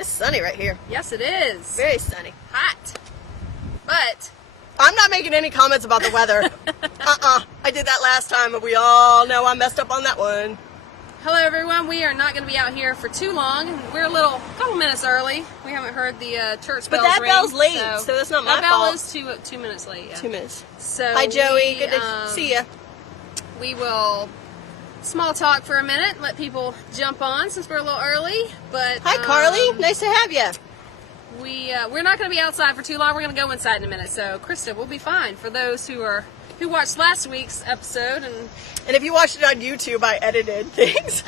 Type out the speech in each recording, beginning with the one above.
It's sunny right here. Yes, it is. Very sunny. Hot. But I'm not making any comments about the weather. I did that last time, and we all know I messed up on that one. hello, everyone. We are not going to be out here for too long. We're a couple minutes early. We haven't heard the church bells But that ring, bell's late, so that's not my that bell fault. is 2 minutes late. Yeah. 2 minutes. So Hi, Joey. Good to see ya. We will small talk for a minute, let people jump on since we're a little early. But Hi, Carly. Nice to have you. We're not going to be outside for too long. We're going to go inside in a minute. So Christa will be fine for those who watched last week's episode And if you watched it on YouTube, I edited things.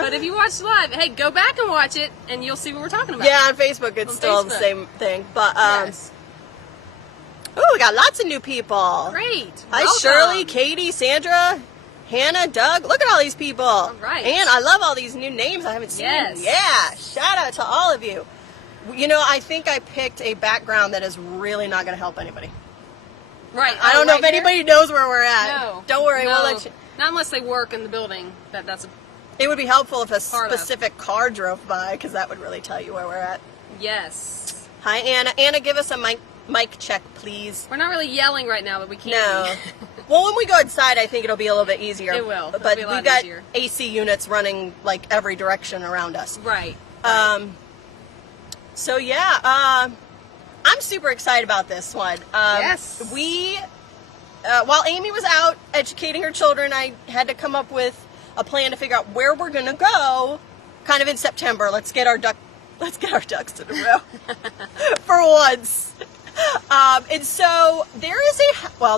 But if you watched live, hey, go back and watch it, and you'll see what we're talking about. Yeah, on Facebook, it's still the same thing. But Yes. oh, we got lots of new people. Great. Hi, Welcome. Shirley, Katie, Sandra, Hannah, Doug. Look at all these people. All right. And I love all these new names I haven't seen. Yes. Yeah. Shout out to all of you. You know, I think I picked a background that is really not going to help anybody. Right. I don't know right if anybody knows where we're at. No. Don't worry, No. we'll let you. Not unless they work in the building. That's a It would be helpful if a Part of. specific car drove by, because that would really tell you where we're at. yes. Hi, Anna. Anna, give us a mic check, please. We're not really yelling right now, but we can. No. Well, when we go inside, I think it'll be a little bit easier. It will. It'll But be a we've lot got easier. AC units running like every direction around us. Right. So yeah, I'm super excited about this one. Yes. While Amy was out educating her children, I had to come up with a plan to figure out where we're gonna go. Kind of in September. Let's get our ducks in a row for once. And so there is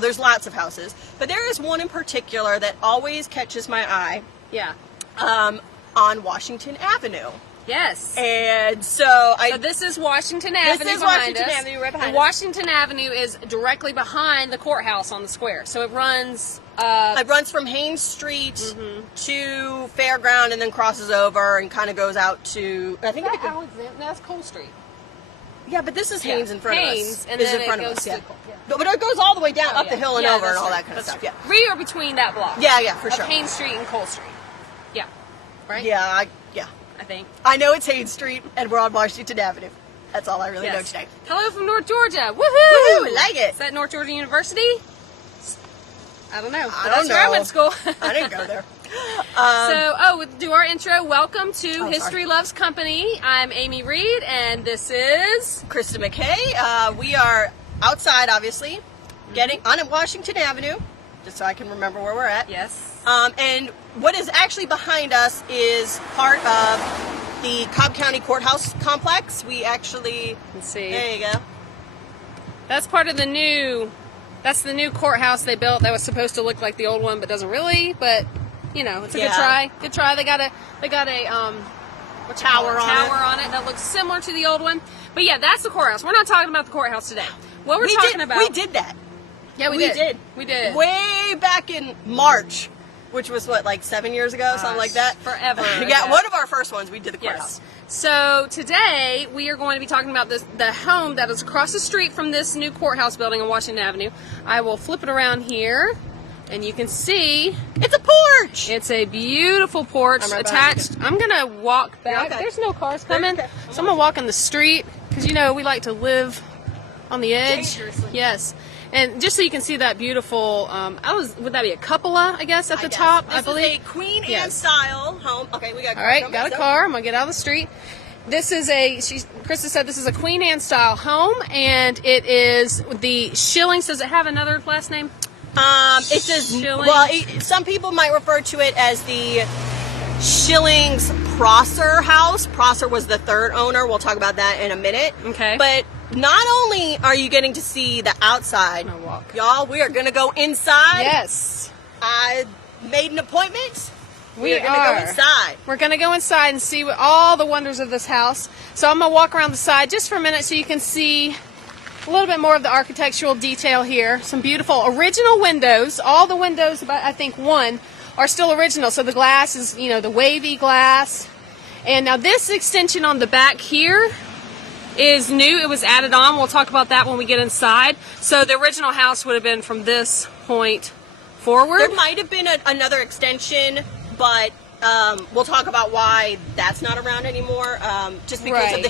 there's lots of houses, but there is one in particular that always catches my eye. Yeah. On Washington Avenue. Yes. And so this is Washington Avenue. This is behind Washington us. Avenue right behind And us. Washington Avenue is directly behind the courthouse on the square. So it runs. It runs from Haynes Street to Fairground and then crosses over and kind of goes out to, I think That's Cole Street. yeah, but this is Haynes in front of us. Haynes, and Is then in front it of goes us, yeah. to- yeah. But it goes all the way down, Oh, up the yeah. hill and Yeah, over and that's all right. that kind of That's stuff. Yeah. We are between that block. Yeah, for of sure. Haynes Street and Cole Street. Yeah. Right? Yeah, I think. I know it's Haynes Street and we're on Washington Avenue. That's all I really know today. Hello from North Georgia. Woohoo! Woohoo, like it. Is that North Georgia University? I don't know. I That's don't where I know. went to school. I didn't go there. We'll do our intro. Welcome to History Loves Company. I'm Amy Reed, and this is Christa McKay. We are outside, obviously, getting on Washington Avenue, just so I can remember where we're at. Yes. And what is actually behind us is part of the Cobb County Courthouse complex. We actually, Let's see. there you go. That's part of the new. That's the new courthouse they built. That was supposed to look like the old one, but doesn't really. But you know, it's a good try. Good try. They got a Tower on it. that looks similar to the old one. But yeah, that's the courthouse. We're not talking about the courthouse today. What we're talking about. We did that. Yeah, we did. We did. Way back in March, which was what, like 7 years ago, something like that. Forever. Yeah, ago. one of our first ones. We did the courthouse. Yes. So today we are going to be talking about the home that is across the street from this new courthouse building on Washington Avenue. I will flip it around here, and you can see It's a porch. it's a beautiful porch I'm right attached. I'm gonna walk back. Okay. There's no cars coming, Okay. so I'm gonna walk in the street because we like to live on the edge. Dangerously. Yes. And just so you can see that beautiful, would that be a cupola, I guess, at the top, I believe? This is a Queen Anne Yes. style home. Okay, we got a car. All right, coming, got a so- car. I'm gonna get out of the street. This is Krista said this is a Queen Anne style home, and it is the Schillings. Does it have another last name? It says, Schilling. well, some people might refer to it as the Schillings Prosser House. Prosser was the third owner. We'll talk about that in a minute. Okay. But not only are you getting to see the outside, I'm gonna walk. y'all, we are going to go inside. Yes. I made an appointment. We are going to go inside. We're going to go inside and see all the wonders of this house. So I'm going to walk around the side just for a minute so you can see a little bit more of the architectural detail here. Some beautiful original windows. All the windows, about I think one, are still original. So the glass is, the wavy glass. And now this extension on the back here is new. It was added on. We'll talk about that when we get inside. So the original house would have been from this point forward. There might have been another extension, but we'll talk about why that's not around anymore. Just because of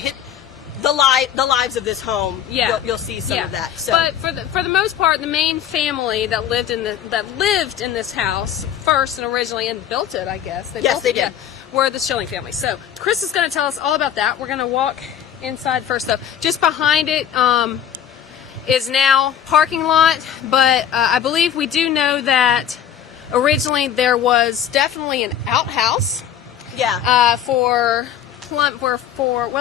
the lives of this home. Yeah, you'll see some of that. So. But for the most part, the main family that lived in this house first and originally and built it, I guess. They did. Yeah, were the Schilling family. So Chris is going to tell us all about that. We're going to walk inside first, though. Just behind it is now parking lot, but I believe we do know that originally there was definitely an outhouse. Yeah. Well,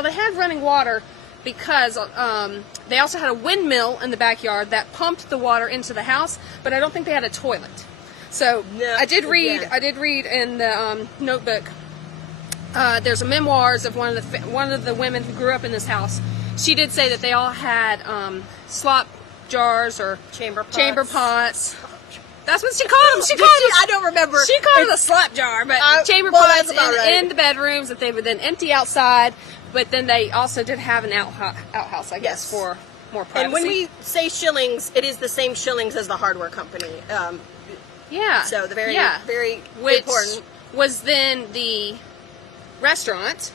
they had running water because they also had a windmill in the backyard that pumped the water into the house, but I don't think they had a toilet. So no, I did read in the notebook. There's a memoirs of one of the women who grew up in this house. She did say that they all had slop jars or chamber pots. That's what she called them. She called them. I don't remember. She called it a slop jar, but chamber pots in the bedrooms that they would then empty outside. But then they also did have an outhouse, I guess, for more privacy. And when we say Schillings, it is the same Schillings as the hardware company. Yeah. So the very Which important was then the restaurant.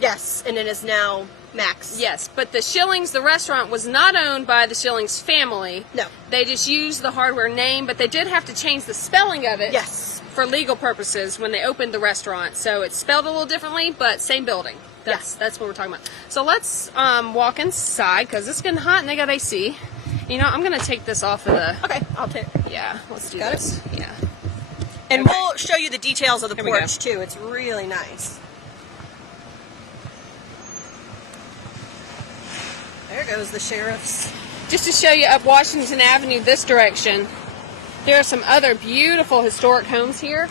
Yes, and it is now Max. Yes, but the Schillings, the restaurant, was not owned by the Schillings family. No. They just used the hardware name, but they did have to change the spelling of it. Yes. For legal purposes when they opened the restaurant. So it's spelled a little differently, but same building. That's what we're talking about. So let's walk inside because it's getting hot and they got AC. You know, I'm going to take this off of the... Okay, I'll take it. Yeah, let's do Got this. it? Yeah. And we'll show you the details of the Here we porch, too. It's really nice. There goes the sheriff's. Just to show you up Washington Avenue this direction, there are some other beautiful historic homes here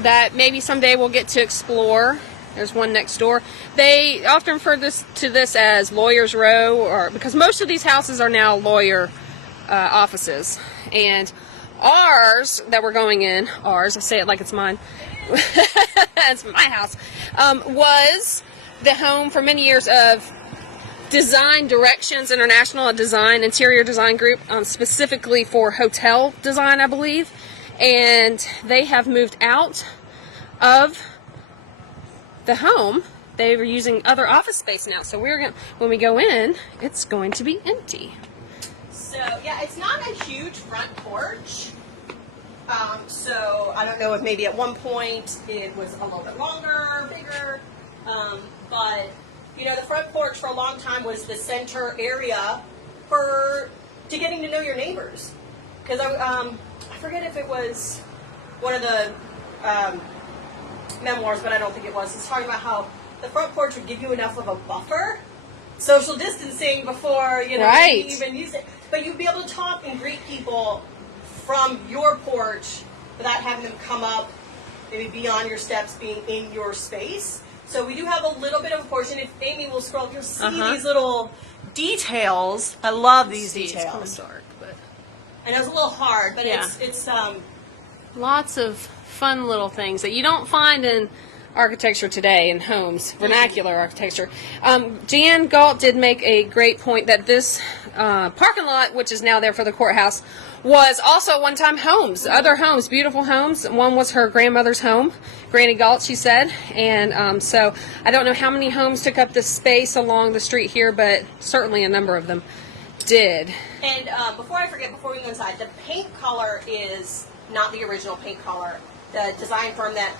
that maybe someday we'll get to explore. There's one next door. They often refer to this as Lawyer's Row, or because most of these houses are now lawyer offices. And ours that we're going in, I say it like it's mine. It's my house. Was the home for many years of Design Directions International, a interior design group, specifically for hotel design, I believe. And they have moved out of the home. They were using other office space now. So when we go in, it's going to be empty. So yeah, it's not a huge front porch. So I don't know if maybe at one point it was a little bit longer, bigger, but you know, the front porch for a long time was the center area to getting to know your neighbors. Because I forget if it was one of the memoirs, but I don't think it was. It's talking about how the front porch would give you enough of a buffer, social distancing before you even use it. But you'd be able to talk and greet people from your porch without having them come up, maybe beyond your steps, being in your space. So we do have a little bit of a portion. If Amy will scroll, you'll see these little details. I love these details. It's kind of dark, but and it was a little hard, but it's lots of fun little things that you don't find in architecture today in homes, vernacular architecture. Jan Galt did make a great point that this parking lot, which is now there for the courthouse, was also at one time homes, other homes, beautiful homes. One was her grandmother's home, Granny Galt, she said. And so I don't know how many homes took up the space along the street here, but certainly a number of them did. And before I forget, before we go inside, the paint color is not the original paint color. The design firm that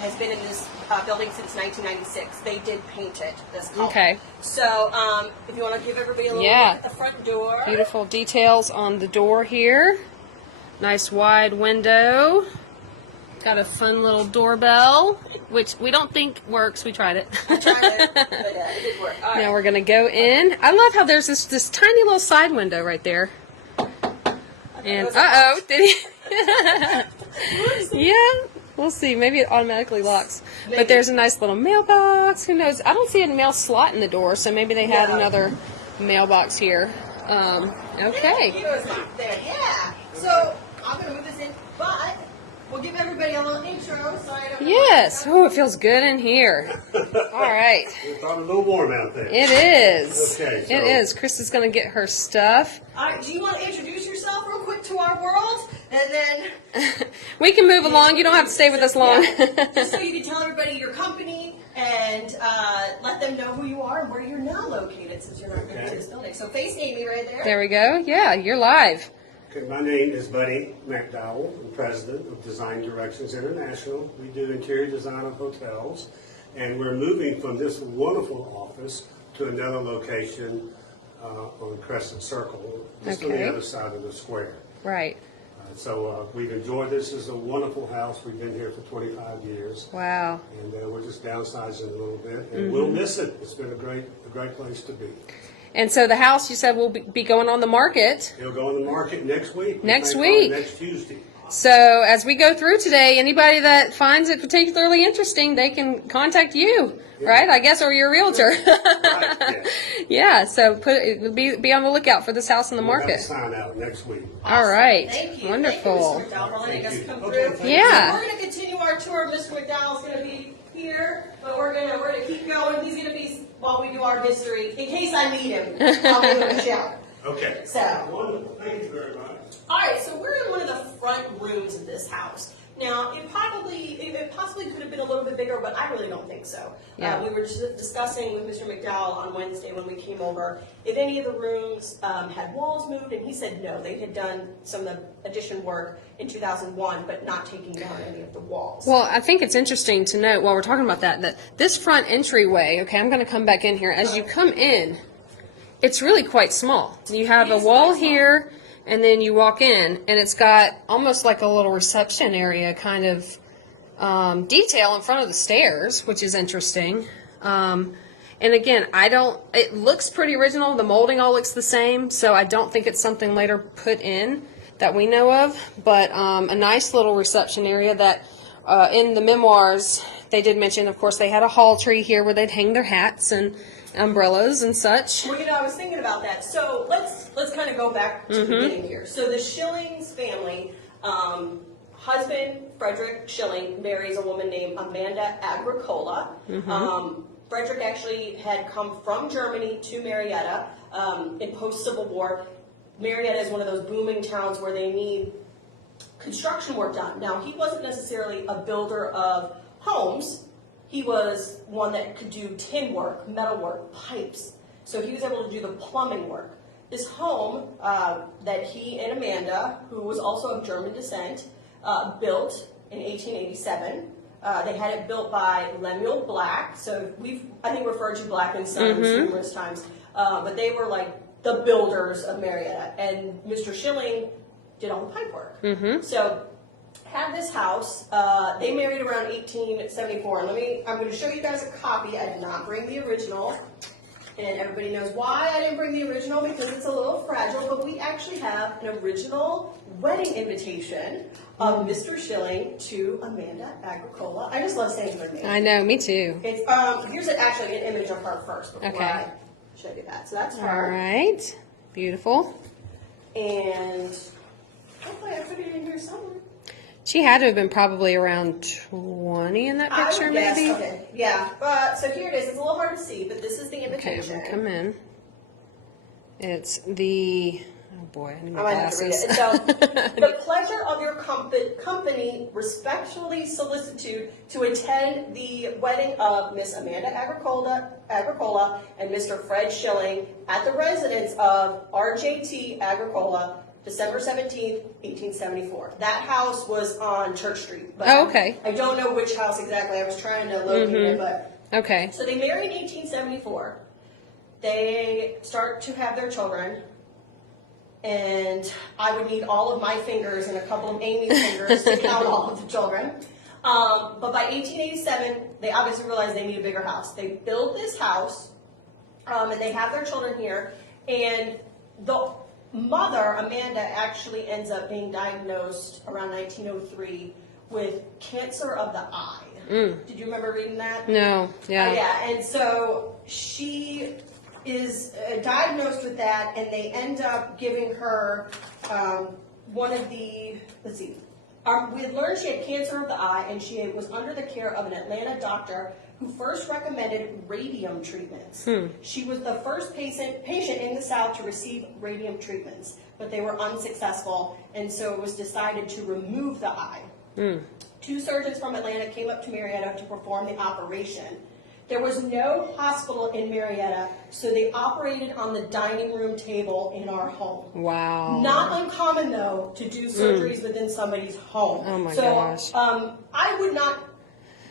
has been in this building since 1996, they did paint it this color. Okay. So if you want to give everybody a little look at the front door. Beautiful details on the door here. Nice wide window. Got a fun little doorbell, which we don't think works. We tried it. I tried it, but it did work. All right. Now we're going to go in. I love how there's this tiny little side window right there. And did he? Yeah, we'll see. Maybe it automatically locks. Maybe. But there's a nice little mailbox. Who knows? I don't see a mail slot in the door, so maybe they had another mailbox here. Okay. It was locked there. Yeah. So I'm going to move this in, but we'll give everybody a little intro. So I don't Yes. Oh, it feels good in here. All right. It's probably a little warm out there. It is. Okay, so- It is. Krista's going to get her stuff. All right, do you want to introduce yourself real quick to our world? And then... We can move along. You don't have to stay with us long. Yeah, just so you can tell everybody your company and let them know who you are and where you're now located since you're not going to this building. So face Amy right there. There we go. Yeah, you're live. Okay, my name is Buddy McDowell. I'm president of Design Directions International. We do interior design of hotels, and we're moving from this wonderful office to another location on Crescent Circle, just on Okay. the other side of the square. Right. So we've enjoyed this. It's a wonderful house. We've been here for 25 years. Wow. And we're just downsizing a little bit, and we'll miss it. It's been a great place to be. And so the house, you said, will be going on the market. It'll go on the market next week. Next We think week. Next Tuesday. So as we go through today, anybody that finds it particularly interesting, they can contact you, right? I guess, or your realtor. Right, yeah. Yeah. So be on the lookout for this house on the We'll have market. a sign out next week. All right. Thank you. Wonderful. Thank you, Mr. McDowell, for letting us Thank you. come Okay, through. thank Yeah. So we're going to continue our tour. Mr. McDowell's going to be here, but we're gonna keep going. He's going to be, while we do our history, in case I meet him, I'll give him a shout. Okay. So, Wonderful. Thank you very much. all right, so we're in one of the front rooms of this house. Now, it possibly could have been a little bit bigger, but I really don't think so. Yeah. We were just discussing with Mr. McDowell on Wednesday when we came over if any of the rooms had walls moved, and he said no, they had done some of the addition work in 2001, but not taking down any of the walls. Well, I think it's interesting to note while we're talking about that this front entryway, okay, I'm going to come back in here. As you come in, it's really quite small. You have It a is wall quite small. here, and then you walk in, and it's got almost like a little reception area kind of detail in front of the stairs, which is interesting. And again, it looks pretty original. The molding all looks the same, so I don't think it's something later put in that we know of, but a nice little reception area that in the memoirs they did mention, of course, they had a hall tree here where they'd hang their hats and umbrellas and such. Well, I was thinking about that. So let's kind of go back to the beginning here. So the Schillings family, husband Frederick Schilling marries a woman named Amanda Agricola. Frederick actually had come from Germany to Marietta in post-Civil War. Marietta is one of those booming towns where they need construction work done. Now, he wasn't necessarily a builder of homes. He was one that could do tin work, metal work, pipes. So he was able to do the plumbing work. This home that he and Amanda, who was also of German descent, built in 1887. They had it built by Lemuel Black. So I think, referred to Black and Sons numerous times. But they were like the builders of Marietta. And Mr. Schilling did all the pipe work. So had this house. They married around 1874. And I'm going to show you guys a copy. I did not bring the original. And everybody knows why I didn't bring the original, because it's a little fragile, but we actually have an original wedding invitation of Mr. Schilling to Amanda Agricola. I just love saying her name. I know, me too. It's here's actually an image of her first before Okay. I show you that. So that's All her. right. Beautiful. And hopefully I put it in here somewhere. She had to have been probably around 20 in that I picture, would guess, maybe. okay. Yeah, but so here it is. It's a little hard to see, but this is the Okay, I'm invitation. gonna come in. It's the, oh boy, I need my I might have to read glasses. it. So, the pleasure of your company respectfully solicitude to attend the wedding of Miss Amanda Agricola and Mr. Fred Schilling at the residence of RJT Agricola, December 17th, 1874. That house was on Church Street. But Oh, okay. I don't know which house exactly. I was trying to locate it, but Okay. so they married in 1874. They start to have their children, and I would need all of my fingers and a couple of Amy's fingers to count all of the children. But by 1887, they obviously realized they need a bigger house. They build this house, and they have their children here, and the mother, Amanda, actually ends up being diagnosed around 1903 with cancer of the eye. Did you remember reading that? No, yeah. Yeah, and so she is diagnosed with that, and they end up giving her one of the, We had learned she had cancer of the eye, and she was under the care of an Atlanta doctor who first recommended radium treatments. She was the first patient in the South to receive radium treatments, but they were unsuccessful, and so it was decided to remove the eye. 2 surgeons from Atlanta came up to Marietta to perform the operation. There was no hospital in Marietta, so they operated on the dining room table in our home. Wow. Not uncommon, though, to do surgeries within somebody's home. Oh, my gosh. I would not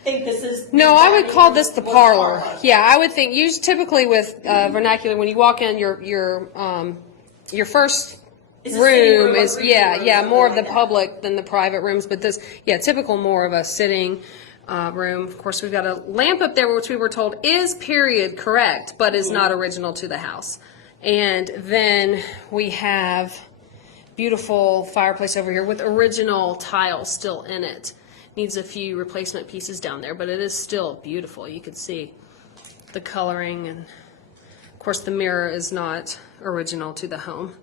think this is... No, I would call this the parlor. Yeah, I would think, typically with vernacular, when you walk in, your first room is, more of the public than the private rooms, but this, typical more of a sitting room. Of course, we've got a lamp up there, which we were told is period correct, but is not original to the house. And then we have beautiful fireplace over here with original tile still in it. Needs a few replacement pieces down there, but it is still beautiful. You can see the coloring, and of course the mirror is not original to the home.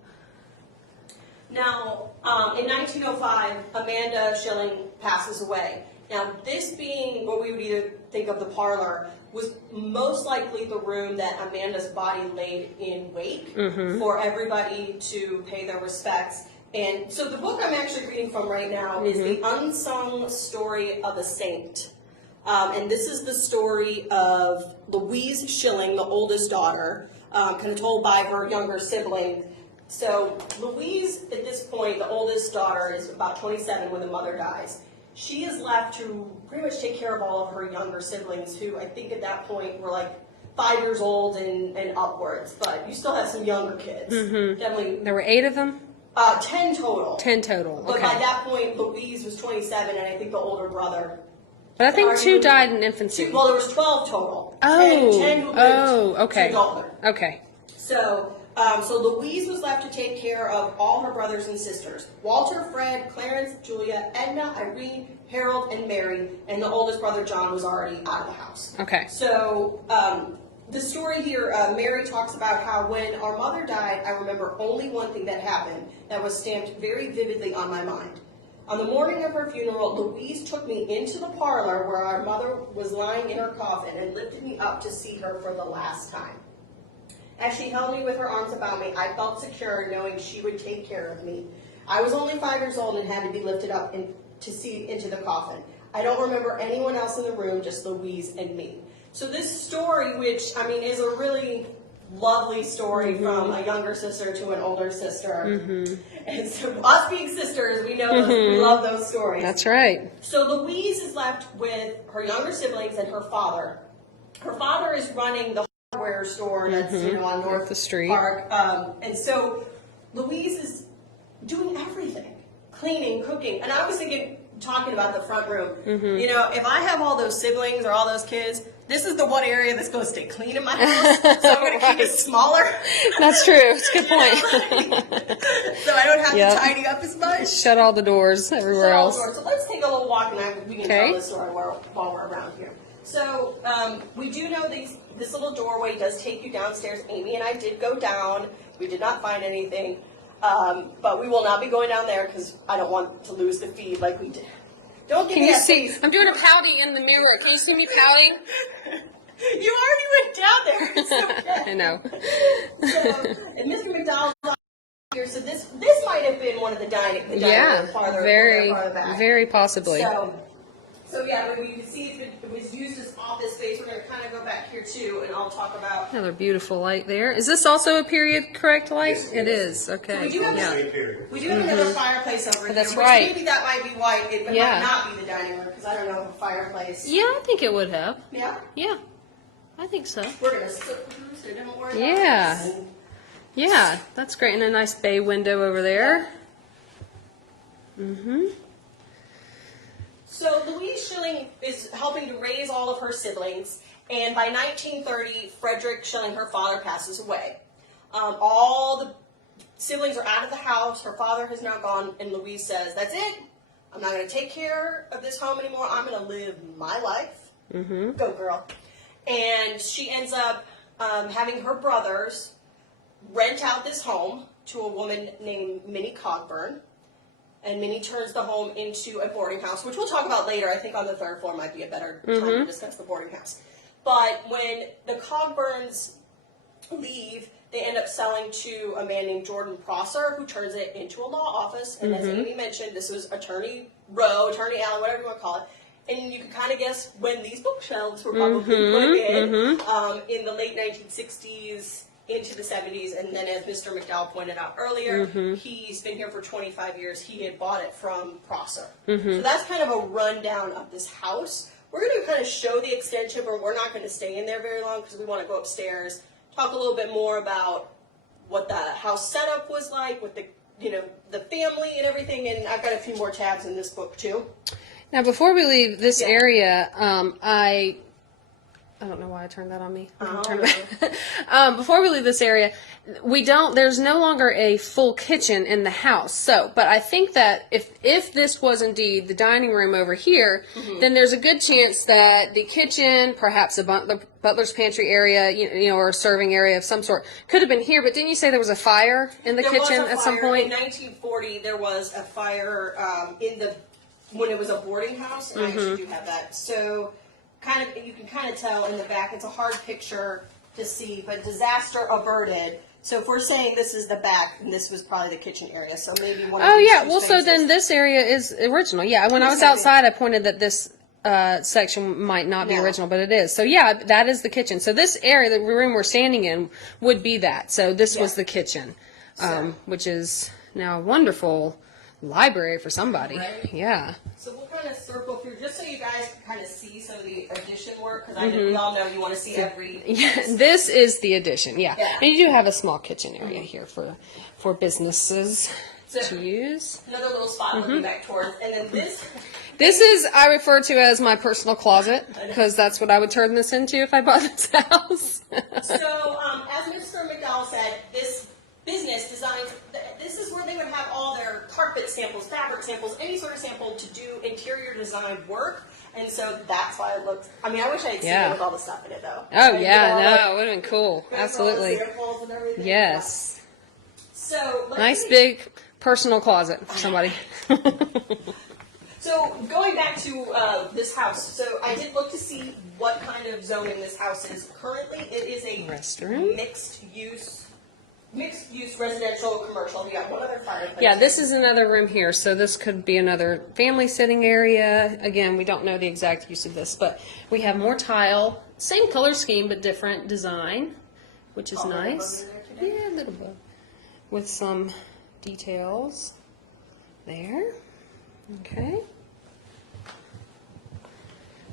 Now, in 1905, Amanda Schilling passes away. Now, this being what we would either think of the parlor, was most likely the room that Amanda's body laid in wake for everybody to pay their respects. And so the book I'm actually reading from right now is The Unsung Story of a Saint. And this is the story of Louise Schilling, the oldest daughter, kind of told by her younger sibling. So Louise, at this point, the oldest daughter, is about 27 when the mother dies. She is left to pretty much take care of all of her younger siblings, who I think at that point were like 5 years old and upwards. But you still have some younger kids. Definitely. There were 8 of them? 10 total. 10 total, But okay. by that point, Louise was 27, and I think the older brother. But I think 2 died in infancy. Well, there was 12 total. Oh, 10 who lived okay. to adulthood. Okay. So Louise was left to take care of all her brothers and sisters. Walter, Fred, Clarence, Julia, Edna, Irene, Harold, and Mary, and the oldest brother, John, was already out of the house. Okay. So the story here, Mary talks about how when our mother died, I remember only one thing that happened that was stamped very vividly on my mind. On the morning of her funeral, Louise took me into the parlor where our mother was lying in her coffin and lifted me up to see her for the last time. As she held me with her arms about me, I felt secure knowing she would take care of me. I was only 5 years old and had to be lifted up to see into the coffin. I don't remember anyone else in the room, just Louise and me. So this story, which, I mean, is a really lovely story from a younger sister to an older sister. And so us being sisters, we know those, we love those stories. That's right. So Louise is left with her younger siblings and her father. Her father is running the hardware store that's on North the street. Park. And so Louise is doing everything. Cleaning, cooking. And I was thinking, talking about the front room, you know, if I have all those siblings or all those kids, this is the one area that's going to stay clean in my house, so I'm going to keep it smaller. That's true. It's a good point. So I don't have to tidy up as much. Shut all the doors everywhere else. So let's take a little walk, and we can tell this story while we're around here. So we do know this little doorway does take you downstairs. Amy and I did go down. We did not find anything. But we will not be going down there because I don't want to lose the feed like we did. Don't give me that face. I'm doing a pouting in the mirror. Can you see me pouting? You already went down there. It's okay. I know. So, and Mr. McDonald's here. So this might have been one of the dining room farther back. Very possibly. So yeah, when you see it was used as office space, we're going to kind of go back here too, and I'll talk about. Another beautiful light there. Is this also a period correct light? Yes, it is. Okay. So we do have another fireplace over here. That's which right. Maybe that might be why it might not be the dining room, because I don't know if a fireplace. Yeah, I think it would have. Yeah. Yeah, I think so. We're going to slip through, so don't worry about Yeah. this. Yeah, that's great. And a nice bay window over there. So Louise Schilling is helping to raise all of her siblings, and by 1930, Frederick Schilling, her father, passes away. All the siblings are out of the house. Her father has now gone, and Louise says, "That's it. I'm not going to take care of this home anymore. I'm going to live my life." Go, girl. And she ends up having her brothers rent out this home to a woman named Minnie Cogburn. and Minnie turns the home into a boarding house, which we'll talk about later. I think on the third floor might be a better time to discuss the boarding house. But when the Cogburns leave, they end up selling to a man named Jordan Prosser, who turns it into a law office. And as Amy mentioned, this was Attorney Row, Attorney Allen, whatever you want to call it. And you can kind of guess when these bookshelves were probably put in the late 1960s into the 70s. And then as Mr. McDowell pointed out earlier, he's been here for 25 years. He had bought it from Prosser. So that's kind of a rundown of this house. We're going to kind of show the extension, but we're not going to stay in there very long because we want to go upstairs, talk a little bit more about what the house setup was like with the, the family and everything. And I've got a few more tabs in this book too. Now, before we leave this area, I don't know why I turned that on me. Before we leave this area, there's no longer a full kitchen in the house. So, but I think that if this was indeed the dining room over here, then there's a good chance that the kitchen, perhaps the butler's pantry area, or a serving area of some sort, could have been here. But didn't you say there was a fire in the kitchen at some point? In 1940, there was a fire when it was a boarding house, and I actually do have that. So, you can kind of tell in the back. It's a hard picture to see, but disaster averted. So if we're saying this is the back, and this was probably the kitchen area, so maybe one. Oh yeah, well, so then this area is original. Yeah, when I was outside, I pointed that this section might not be original, but it is. So yeah, that is the kitchen. So this area, the room we're standing in, would be that. So this was the kitchen, which is now a wonderful library for somebody. Right. Yeah. So we'll kind of circle through just so you guys can kind of see some of the addition work, because I know we all know you want to see every. Yeah, this is the addition. Yeah. And you do have a small kitchen area here for businesses to use. Another little spot looking back towards, and then this. This is, I refer to as my personal closet, because that's what I would turn this into if I bought this house. So, as Mr. McDowell said, this business designs, this is where they would have all their carpet samples, fabric samples, any sort of sample to do interior design work. And so that's why it looks, I wish I had seen it with all the stuff in it though. Oh yeah, it would have been cool. Absolutely. And yes. So nice big personal closet for somebody. So going back to this house, so I did look to see what kind of zoning this house is currently. It is a restroom, mixed use residential, commercial. You got one other fireplace. Yeah, this is another room here, so this could be another family sitting area. Again, we don't know the exact use of this, but we have more tile, same color scheme but different design, which is nice. Yeah, a little bit, with some details there. Okay.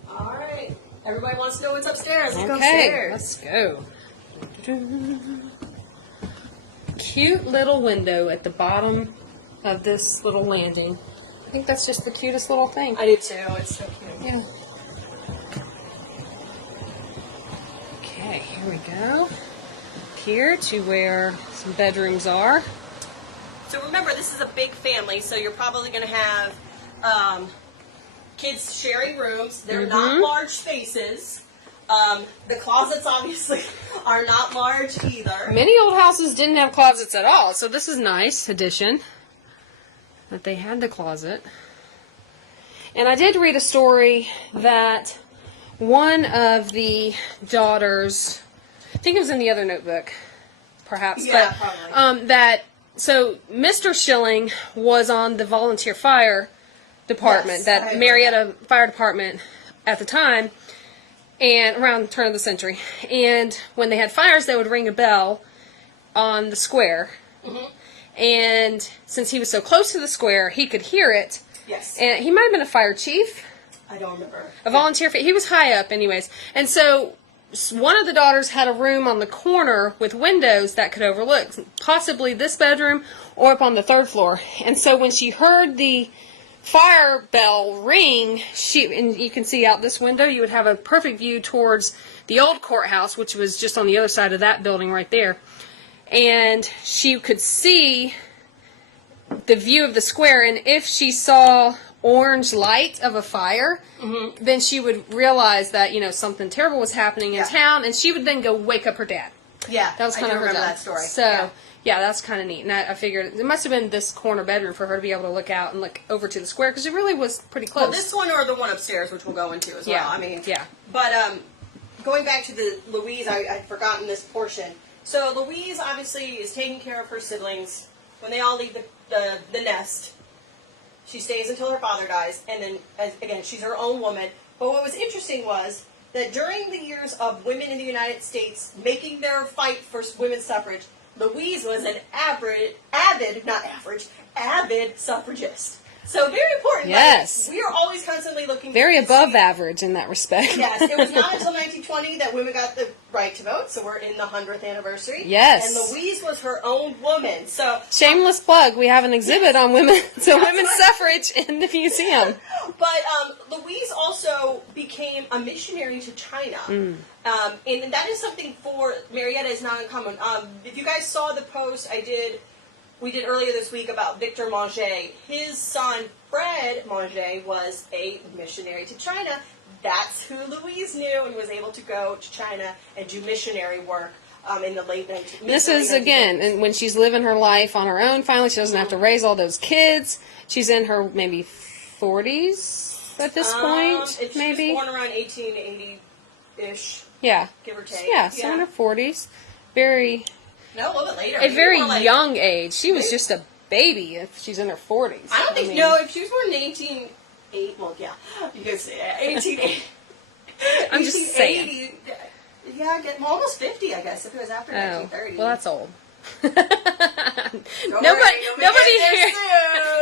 All right. Everybody wants to know what's upstairs. Let's go upstairs. upstairs. Let's go. Cute little window at the bottom of this little landing. I think that's just the cutest little thing. I do too. It's so cute. Yeah. Okay, here we go. Here to where some bedrooms are. So remember, this is a big family, so you're probably going to have kids sharing rooms. They're not large spaces. The closets obviously are not large either. Many old houses didn't have closets at all, so this is nice addition that they had the closet. And I did read a story that one of the daughters, I think it was in the other notebook, perhaps, yeah, but probably. So Mr. Schilling was on the volunteer fire department, that Marietta Fire Department at the time, and around the turn of the century. And when they had fires, they would ring a bell on the square. And since he was so close to the square, he could hear it. Yes. And he might have been a fire chief. I don't remember. A volunteer. He was high up anyways. And so one of the daughters had a room on the corner with windows that could overlook possibly this bedroom or up on the third floor. And so when she heard the fire bell ring, and you can see out this window, you would have a perfect view towards the old courthouse, which was just on the other side of that building right there. And she could see the view of the square, and if she saw orange light of a fire, then she would realize that, something terrible was happening in town, and she would then go wake up her dad. Yeah, That was I kind do of her remember job. that story. So yeah, that's kind of neat. And I figured it must have been this corner bedroom for her to be able to look out and look over to the square because it really was pretty close. Well, this one or the one upstairs, which we'll go into as well. I mean, yeah. But going back to the Louise, I'd forgotten this portion. So Louise obviously is taking care of her siblings when they all leave the nest. She stays until her father dies, and then again she's her own woman. But what was interesting was that during the years of women in the United States making their fight for women's suffrage, Louise was an avid suffragist. So very important. Yes. Like, we are always constantly looking. Very to above see- average in that respect. Yes, it was not until 1920 that women got the right to vote, so we're in the 100th anniversary. Yes. And Louise was her own woman. So Shameless plug, we have an exhibit on women's suffrage in the museum. But Louise also became a missionary to China. And that is something for Marietta is not uncommon. If you guys saw the post we did earlier this week about Victor Manger, his son Fred Manger was a missionary to China. That's who Louise knew and was able to go to China and do missionary work in the late 1900s. This is, again, and when she's living her life on her own, finally, she doesn't have to raise all those kids. She's in her maybe 40s at this point, maybe. She was born around 1880-ish. Yeah. Give or take. Yeah, so in her 40s. Very... No, a little bit later. A very more like, young age. She was just a baby if she's in her 40s. I don't think, no, if she was born in 1880, well, yeah, you could say 1880. I'm just saying. Yeah, almost 50, I guess, if it was after Oh, 1930. well, that's old. Nobody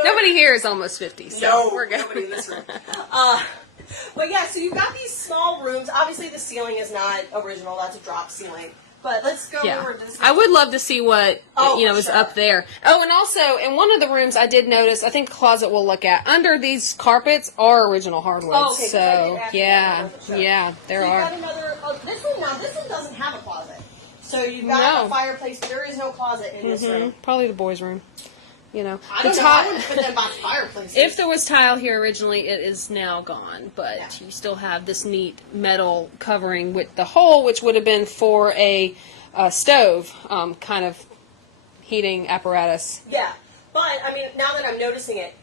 Nobody here is almost 50, so No, we're good. nobody in this room. But yeah, so you've got these small rooms. Obviously, the ceiling is not original. That's a drop ceiling. But let's go over this. I would love to see what is sure. up there. Oh, and also in one of the rooms I did notice. I think the closet we'll look at under these carpets are original hardwoods. Oh, okay, so there so are. You've got another. This one doesn't have a closet. So you've got a fireplace. There is no closet in this room. Probably the boys' room. You know, I don't know. I wouldn't put them by the fireplace. If there was tile here originally, it is now gone. But you still have this neat metal covering with the hole, which would have been for a stove kind of heating apparatus. Yeah, but I mean, now that I'm noticing it,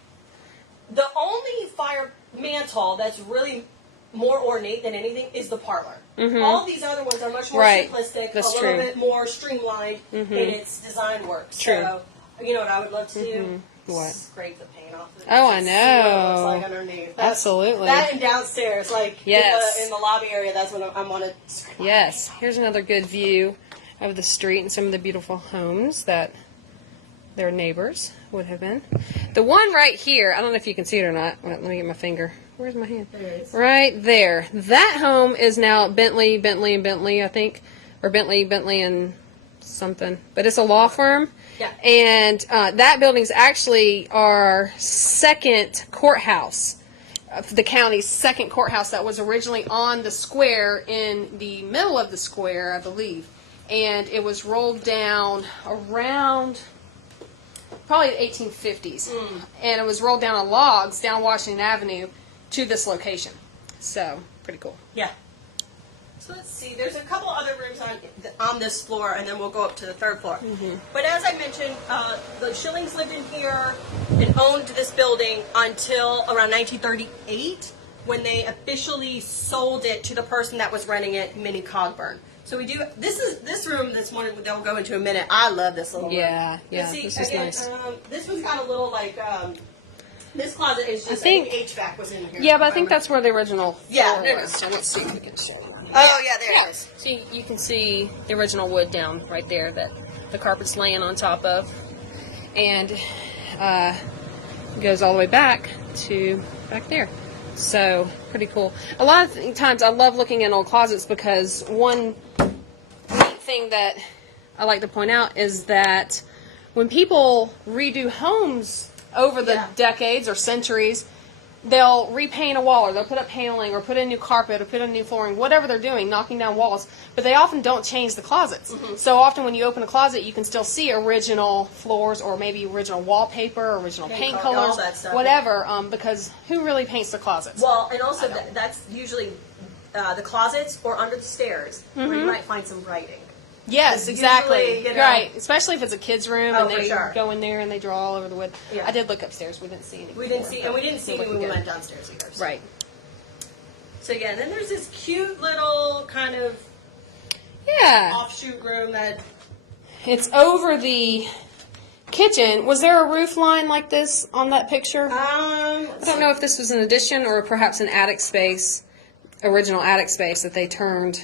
the only fire mantle that's really more ornate than anything is the parlor. All these other ones are much more simplistic, That's a little bit more streamlined in its design work. So, you know what I would love to do? What? Scrape the paint off. Oh, I See what it looks know. like underneath. Absolutely. That and downstairs, like Yes. in the lobby area, that's what I want to scrape. Yes. Here's another good view of the street and some of the beautiful homes that their neighbors would have been. The one right here, I don't know if you can see it or not. Let me get my finger. Where's my hand? There it is. Right there. That home is now Bentley, I think. Or Bentley, and something. But it's a law firm. Yeah. And that building's actually our second courthouse. The county's second courthouse that was originally on the square in the middle of the square, I believe. And it was rolled down around probably the 1850s. And it was rolled down on logs down Washington Avenue to this location. So, pretty cool. Yeah. So let's see. There's a couple other rooms on this floor, and then we'll go up to the third floor. But as I mentioned, the Schillings lived in here and owned this building until around 1938, when they officially sold it to the person that was renting it, Minnie Cogburn. So we do. This room. This one that we'll go into in a minute. I love this little room. Yeah. See, This is again, nice. This one's got a little like. This closet is just. I think- think HVAC was in here. Yeah, but I think that's where the original Yeah, floor there it was. is. So let's see if we can show you. Oh yeah, there it is. So you can see the original wood down right there that the carpet's laying on top of. And it goes all the way back to back there. So, pretty cool. A lot of times I love looking in old closets because one neat thing that I like to point out is that when people redo homes over the decades or centuries, they'll repaint a wall or they'll put up paneling or put in new carpet or put in new flooring, whatever they're doing, knocking down walls, but they often don't change the closets. So often when you open a closet, you can still see original floors or maybe original wallpaper, original paint all colors, that stuff, whatever, because who really paints the closets? Well, and also that's usually the closets or under the stairs where you might find some writing. Yes, Usually, exactly. you know. Right, especially if it's a kid's room Oh, and for they sure. go in there and they draw all over the wood. Yeah. I did look upstairs. We didn't see any. We didn't see, and we didn't see We're any when we looking went good. downstairs either. So. Right. So yeah, then there's this cute little kind of Yeah. offshoot room that. It's over the kitchen. Was there a roof line like this on that picture? I don't know if this was an addition or perhaps an attic space, original attic space that they turned.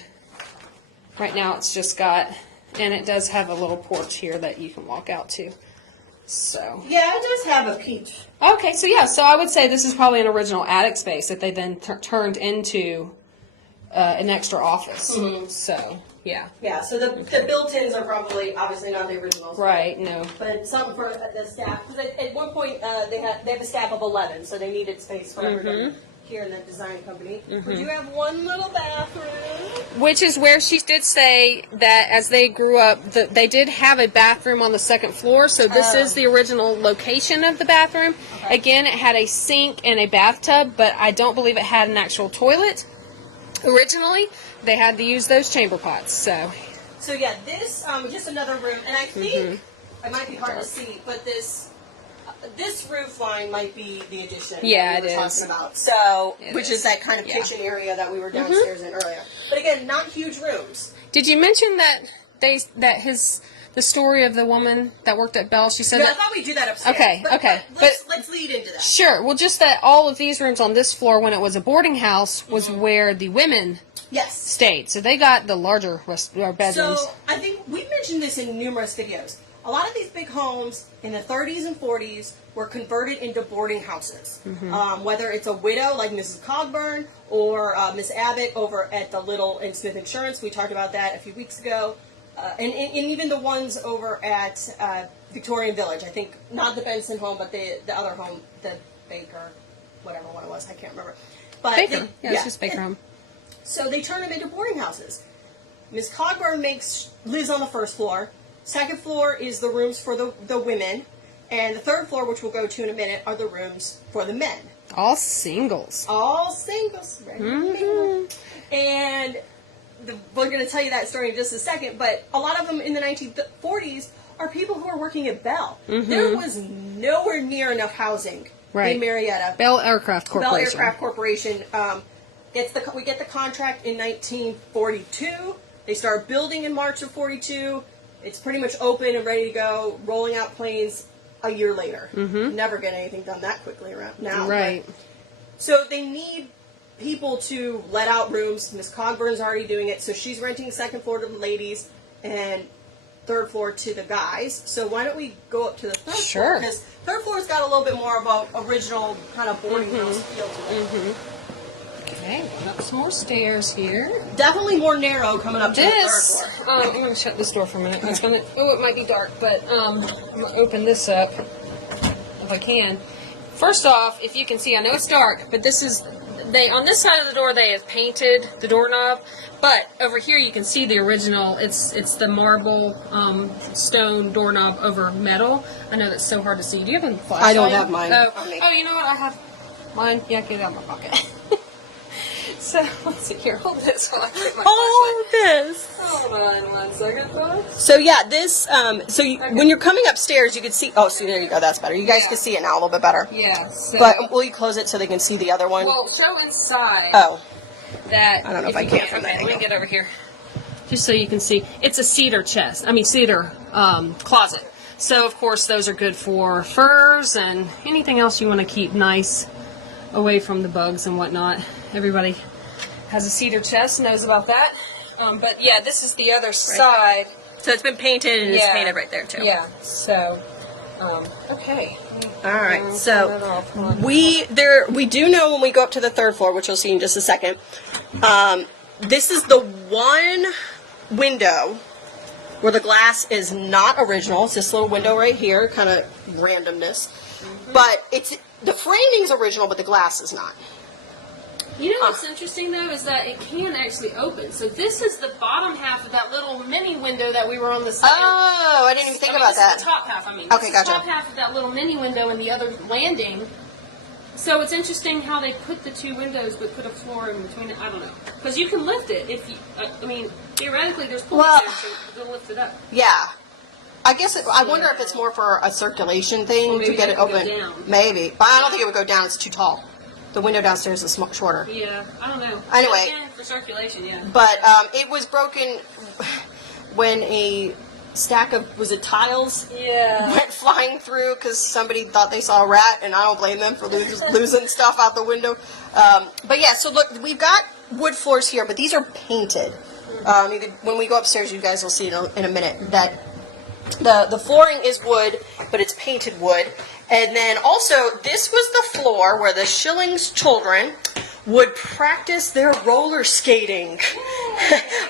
Right now it's just got, and it does have a little porch here that you can walk out to. So. Yeah, it does have a peach. Okay, so yeah, so I would say this is probably an original attic space that they then turned into an extra office. Mm-hmm. So, yeah. Yeah, so the built-ins are probably obviously not the originals. Right, no. But something for the staff, because at one point they have a staff of 11, so they needed space for everybody here in that design company. We do have one little bathroom. Which is where she did say that as they grew up, they did have a bathroom on the second floor, so this is the original location of the bathroom. Okay. Again, it had a sink and a bathtub, but I don't believe it had an actual toilet. Originally, they had to use those chamber pots, so. So yeah, this just another room, and I think it might be hard to see, but this roof line might be the addition Yeah, that we were it is. talking about. So, It which is. is that kind of Yeah. kitchen area that we were downstairs in earlier. But again, not huge rooms. Did you mention that the story of the woman that worked at Bell? She said Yeah, I that. thought we'd do that upstairs. Okay, but, okay, But let's lead into that. Sure. Well, just that all of these rooms on this floor, when it was a boarding house, was where the women Yes. stayed. So they got the larger bedrooms. So I think we mentioned this in numerous videos. A lot of these big homes in the 30s and 40s were converted into boarding houses. Whether it's a widow like Mrs. Cogburn or Miss Abbott over at the Little and Smith Insurance. We talked about that a few weeks ago. And even the ones over at Victorian Village. I think not the Benson home, but the other home, the Baker, whatever one it was. I can't remember. But Baker. Yeah, it's just Baker home. So they turn them into boarding houses. Miss Cogburn lives on the first floor. Second floor is the rooms for the women. And the third floor, which we'll go to in a minute, are the rooms for the men. All singles. All singles. And we're going to tell you that story in just a second. But a lot of them in the 1940s are people who are working at Bell. There was nowhere near enough housing in Marietta. Bell Aircraft Corporation. Bell Aircraft Corporation. We get the contract in 1942. They start building in March of 42. It's pretty much open and ready to go, rolling out planes a year later. Never get anything done that quickly around now. Right. So they need people to let out rooms. Miss Cogburn's already doing it, so she's renting second floor to the ladies and third floor to the guys. So why don't we go up to the third floor? Because third floor's got a little bit more of a original kind of boarding house feel to it. Okay, going up some more stairs here. Definitely more narrow coming up to the third This, floor. I'm going to shut this door for a minute. It's gonna, it might be dark, but I'm going to open this up if I can. First off, if you can see, I know it's dark, but this is, on this side of the door they have painted the doorknob, but over here you can see the original, it's the marble stone doorknob over metal. I know that's so hard to see. Do you have a flashlight? I don't have mine on me. Oh, you know what? I have mine. Yeah, get it out of my pocket. So, let's see here. Hold this while I get my flashlight. Hold on 1 second, folks. So yeah, this. When you're coming upstairs, you can see. Oh, see, there you go. That's better. You guys can see it now a little bit better. Yeah. So, But will you close it so they can see the other one? well, show inside. Oh, That. I don't know if I you can from that Okay, let me angle. get over here. Just so you can see, it's a cedar cedar closet. So of course those are good for furs and anything else you want to keep nice away from the bugs and whatnot. Everybody has a cedar chest, knows about that. But yeah, this is the other side. so it's been painted and it's painted right there too. Yeah. So, okay. All right. Turn So that off. Hold on. we do know when we go up to the third floor, which you'll see in just a second. This is the one window where the glass is not original. It's this little window right here, kind of randomness. But the framing's original, but the glass is not. You know what's interesting though is that it can actually open. So this is the bottom half of that little mini window that we were on the side. Oh, I didn't even think about this that. is the top half. I mean, Okay, this is gotcha. the top half of that little mini window, and the other landing So it's interesting how they put the two windows but put a floor in between it. I don't know. Because you can lift it if you, I mean, theoretically there's pulleys there to lift it up. Yeah. I guess I wonder if it's more for a circulation thing to get it open. Go down. Maybe. But I don't think it would go down. It's too tall. The window downstairs is shorter. Yeah, I don't know. Anyway. Again, for circulation, yeah. But it was broken when a stack of, was it tiles? Yeah. Went flying through because somebody thought they saw a rat, and I don't blame them for losing stuff out the window. But yeah, so look, we've got wood floors here, but these are painted. When we go upstairs, you guys will see in a minute that the flooring is wood, but it's painted wood. And then also, this was the floor where the Schillings children would practice their roller skating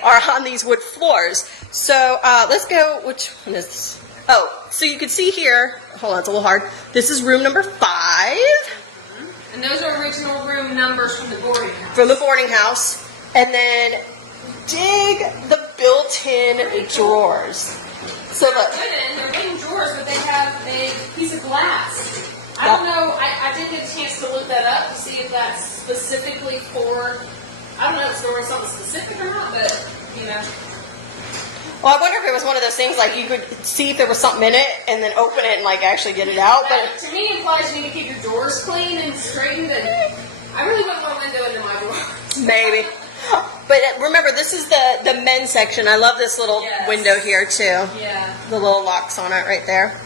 are on these wood floors. So let's go, which one is this? Oh, so you can see here, hold on, it's a little hard. This is room number 5. And those are original room numbers from the boarding house. From the boarding house. And then dig the built-in drawers. So look. They're hidden drawers, but they have a piece of glass. I don't know, I didn't get a chance to look that up to see if that's specifically for, I don't know if there was something specific or not, but, you know. Well, I wonder if it was one of those things like you could see if there was something in it and then open it and like actually get it out. But to me, it implies you need to keep your drawers clean and straightened. And I really wouldn't want a window into my door. Maybe. But remember, this is the men's section. I love this little window here too. Yeah. The little locks on it right there.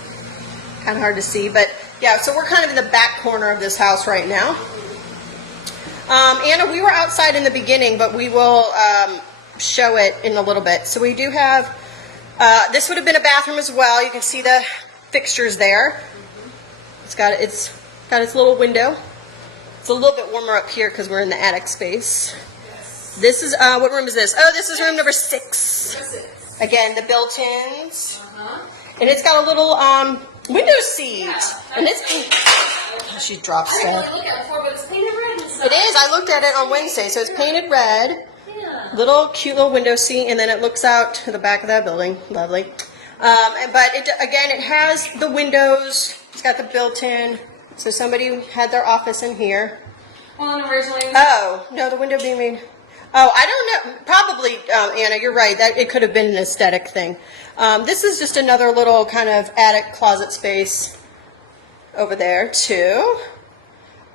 Kind of hard to see, but yeah. So we're kind of in the back corner of this house right now. Anna, we were outside in the beginning, but we will show it in a little bit. So we do have, this would have been a bathroom as well. You can see the fixtures there. It's got its little window. It's a little bit warmer up here because we're in the attic space. This is, what room is this? Oh, this is room number 6. Again, the built-ins. And it's got a little window seat. And it's painted. She dropped stuff. I didn't really look at it before, but it's painted red inside. It is. I looked at it on Wednesday. So it's painted red. Little cute little window seat, and then it looks out to the back of that building. Lovely. But again, it has the windows. It's got the built-in. So somebody had their office in here. Well, and originally. Oh no, the window being made. Oh, I don't know. Probably, Anna, you're right. That it could have been an aesthetic thing. This is just another little kind of attic closet space over there too.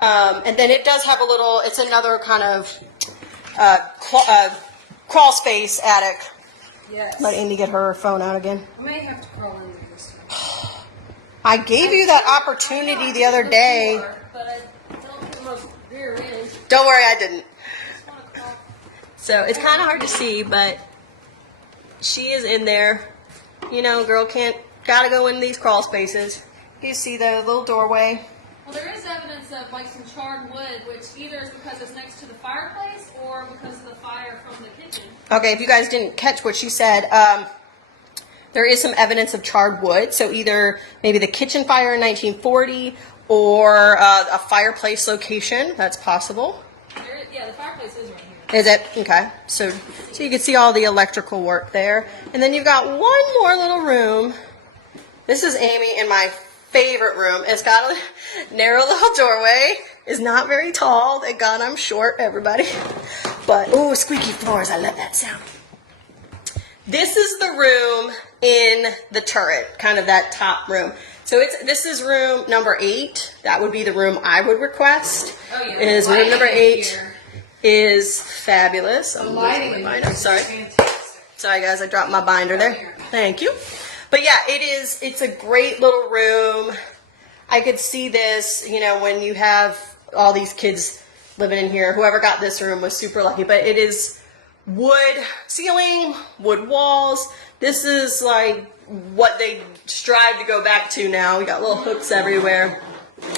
And then it does have a little. It's another kind of crawl space attic. Yes. Let Amy get her phone out again. I may have to crawl into this one. I gave you that opportunity the other day. But I don't put my rear end. Don't worry, I didn't. So it's kind of hard to see, but she is in there. You know, girl gotta go in these crawl spaces. You see the little doorway. Well, there is evidence of like some charred wood, which either is because it's next to the fireplace or because of the fire from the kitchen. Okay, if you guys didn't catch what she said, there is some evidence of charred wood. So either maybe the kitchen fire in 1940 or a fireplace location. That's possible. Yeah, the fireplace is right here. Is it? Okay. So you can see all the electrical work there. And then you've got one more little room. This is Amy in my favorite room. It's got a narrow little doorway. It's not very tall. Thank God I'm short, everybody. But, ooh, squeaky floors. I love that sound. This is the room in the turret, kind of that top room. So this is room number 8. That would be the room I would request. Oh, yeah. Is room number 8 is fabulous. I'm losing my binder. Sorry. Sorry, guys. I dropped my binder there. Thank you. But yeah, it's a great little room. I could see this, you know, when you have all these kids living in here. Whoever got this room was super lucky. But it is wood ceiling, wood walls. This is like what they strive to go back to now. We got little hooks everywhere.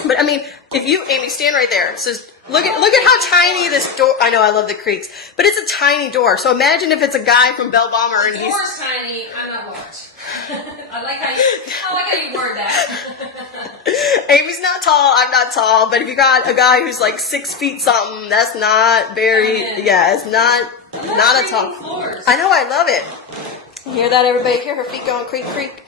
But I mean, if you, Amy, stand right there. So look at how tiny this door. I know I love the creaks, but it's a tiny door. So imagine if it's a guy from Bell Bomber and the door's tiny. I'm not large. I like how you word that. Amy's not tall. I'm not tall. But if you got a guy who's like 6 feet something, that's not very. Yeah, it's not a tall. Floors. I know. I love it. You hear that, everybody? Hear her feet going creak, creak.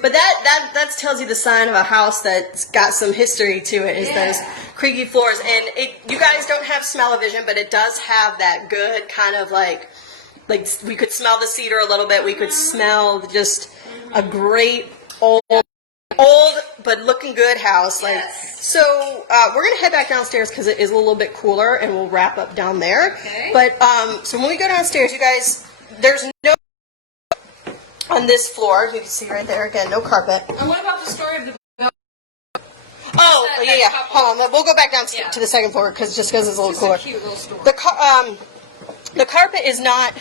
But that tells you the sign of a house that's got some history to it, is those creaky floors. And you guys don't have smell-o-vision, but it does have that good kind of like we could smell the cedar a little bit. We could smell just a great old but looking good house. So we're gonna head back downstairs because it is a little bit cooler, and we'll wrap up down there. Okay. But so when we go downstairs, you guys, there's no on this floor. You can see right there again, no carpet. And what about the story of the Oh, yeah. Hold on, we'll go back down to the second floor because it's a little cooler. a cute little story. The carpet is not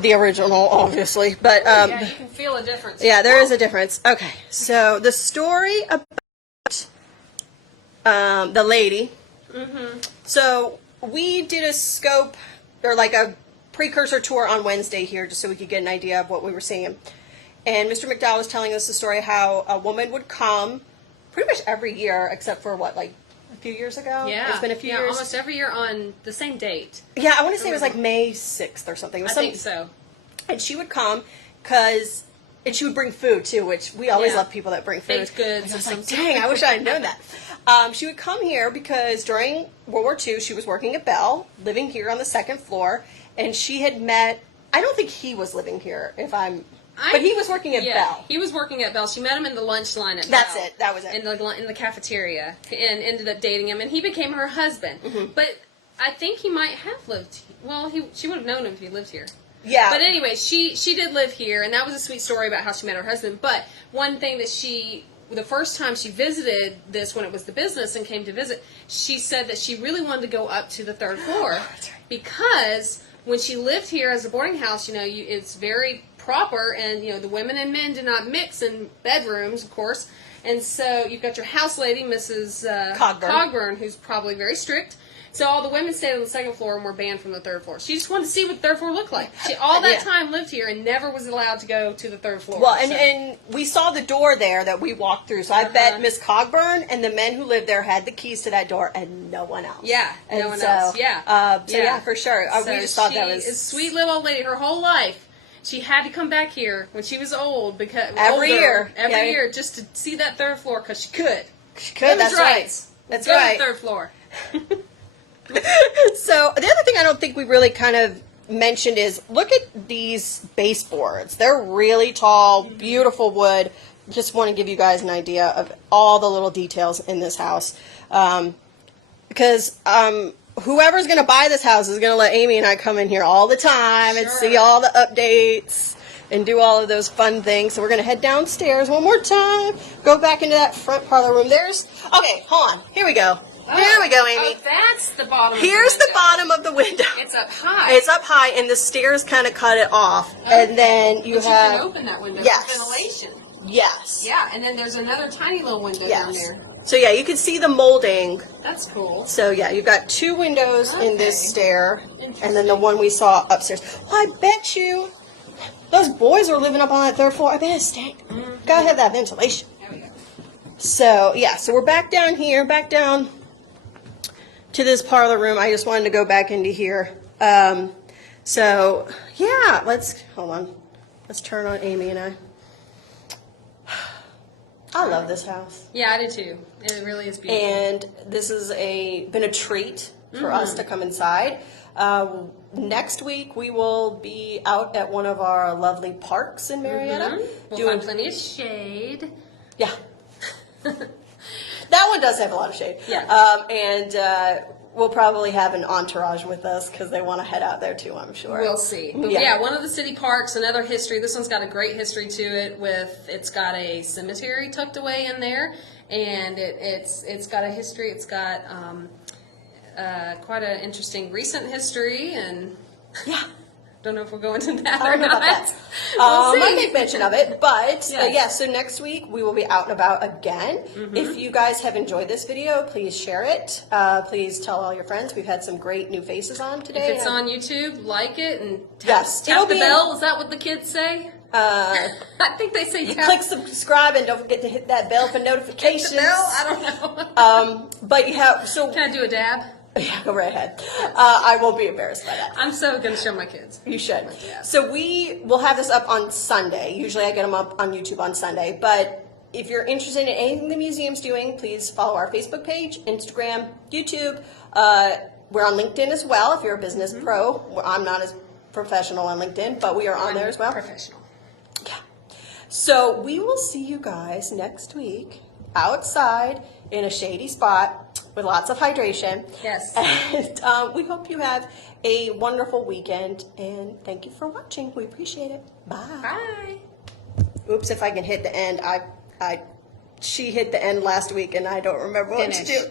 the original, obviously, but yeah, you can feel a difference. yeah, there is a difference. Okay, so the story about the lady. So we did a scope or like a precursor tour on Wednesday here, just so we could get an idea of what we were seeing. And Mr. McDowell was telling us the story how a woman would come pretty much every year, except for what, like a few years ago? Yeah. It's been a few years. Almost every year on the same date. Yeah, I want to say it was like May 6th or something. It was I think so. And she would come and she would bring food too, which we always Yeah. love people that bring food. Baked goods. I was like, dang, I wish I had known that. She would come here because during World War II, she was working at Bell, living here on the second floor, and she had met, I don't think he was living here, but he was working at Bell. He was working at Bell. She met him in the lunch line at That's Bell. it. That was it. In the cafeteria, and ended up dating him, and he became her husband. But I think he might have lived. Well, she would have known him if he lived here. Yeah. But anyway, she did live here, and that was a sweet story about how she met her husband. But one thing that the first time she visited this, when it was the business and came to visit, she said that she really wanted to go up to the third floor because when she lived here as a boarding house, it's very proper, and the women and men do not mix in bedrooms, of course. And so you've got your house lady, Mrs. Cogburn, who's probably very strict. So all the women stayed on the second floor and were banned from the third floor. She just wanted to see what the third floor looked like. She all that time lived here and never was allowed to go to the third floor. Well, and we saw the door there that we walked through. So I bet Miss Cogburn and the men who lived there had the keys to that door, and no one else. Yeah, and no one else. Yeah. Yeah, for sure. So we just thought that was a sweet little old lady. Her whole life, she had to come back here when she was old because every year, just to see that third floor because she could. She could. That's right. That's go right. To the third floor. So the other thing I don't think we really kind of mentioned is look at these baseboards. They're really tall, beautiful wood. Just want to give you guys an idea of all the little details in this house. Because whoever's going to buy this house is going to let Amy and I come in here all the time and see all the updates and do all of those fun things. So we're going to head downstairs one more time, go back into that front parlor room. Okay, hold on. Here we go. There we go, Amy. Oh, that's the bottom. Here's the bottom of the window. It's up high. It's up high, and the stairs kind of cut it off. Okay. And then you have... You can open that window Yes. for ventilation. Yes. Yeah, and then there's another tiny little window down there. So yeah, you can see the molding. That's cool. So yeah, you've got two windows in this stair, and then the one we saw upstairs. Well, I bet you those boys are living up on that third floor. I bet it stank. Gotta have that ventilation. There we go. So yeah, so we're back down here, back down to this parlor room. I just wanted to go back into here. So yeah, hold on. Let's turn on Amy and I. I love this house. Yeah, I do too. It really is beautiful. And this has been a treat for us to come inside. Next week we will be out at one of our lovely parks in Marietta. We'll find plenty of shade. Yeah. That one does have a lot of shade. Yeah. And we'll probably have an entourage with us because they want to head out there too, I'm sure. We'll see. But yeah, one of the city parks, another history. This one's got a great history to it. It's got a cemetery tucked away in there, and it's got a history. It's got quite an interesting recent history, and yeah. Don't know if we'll go into that I don't know about that. We'll see. I make mention of it, but Yes. so next week we will be out and about again. If you guys have enjoyed this video, please share it. Please tell all your friends. We've had some great new faces on today. If it's on YouTube, like it and Yes, tap the bell. Is that what the kids say? I think they say tap. Click subscribe and don't forget to hit that bell for notifications. Hit the bell? I don't know. But you have Can I do a dab? Yeah, go right ahead. I won't be embarrassed by that. I'm so going to show my kids. You should. Yeah. So we will have this up on Sunday. Usually I get them up on YouTube on Sunday. But if you're interested in anything the museum's doing, please follow our Facebook page, Instagram, YouTube. We're on LinkedIn as well if you're a business pro. I'm not as professional on LinkedIn, but we are on there as well. Professional. Yeah. So we will see you guys next week outside in a shady spot with lots of hydration. Yes. And we hope you have a wonderful weekend. And thank you for watching. We appreciate it. Bye. Bye. Oops, if I can hit the end. She hit the end last week and I don't remember what to do.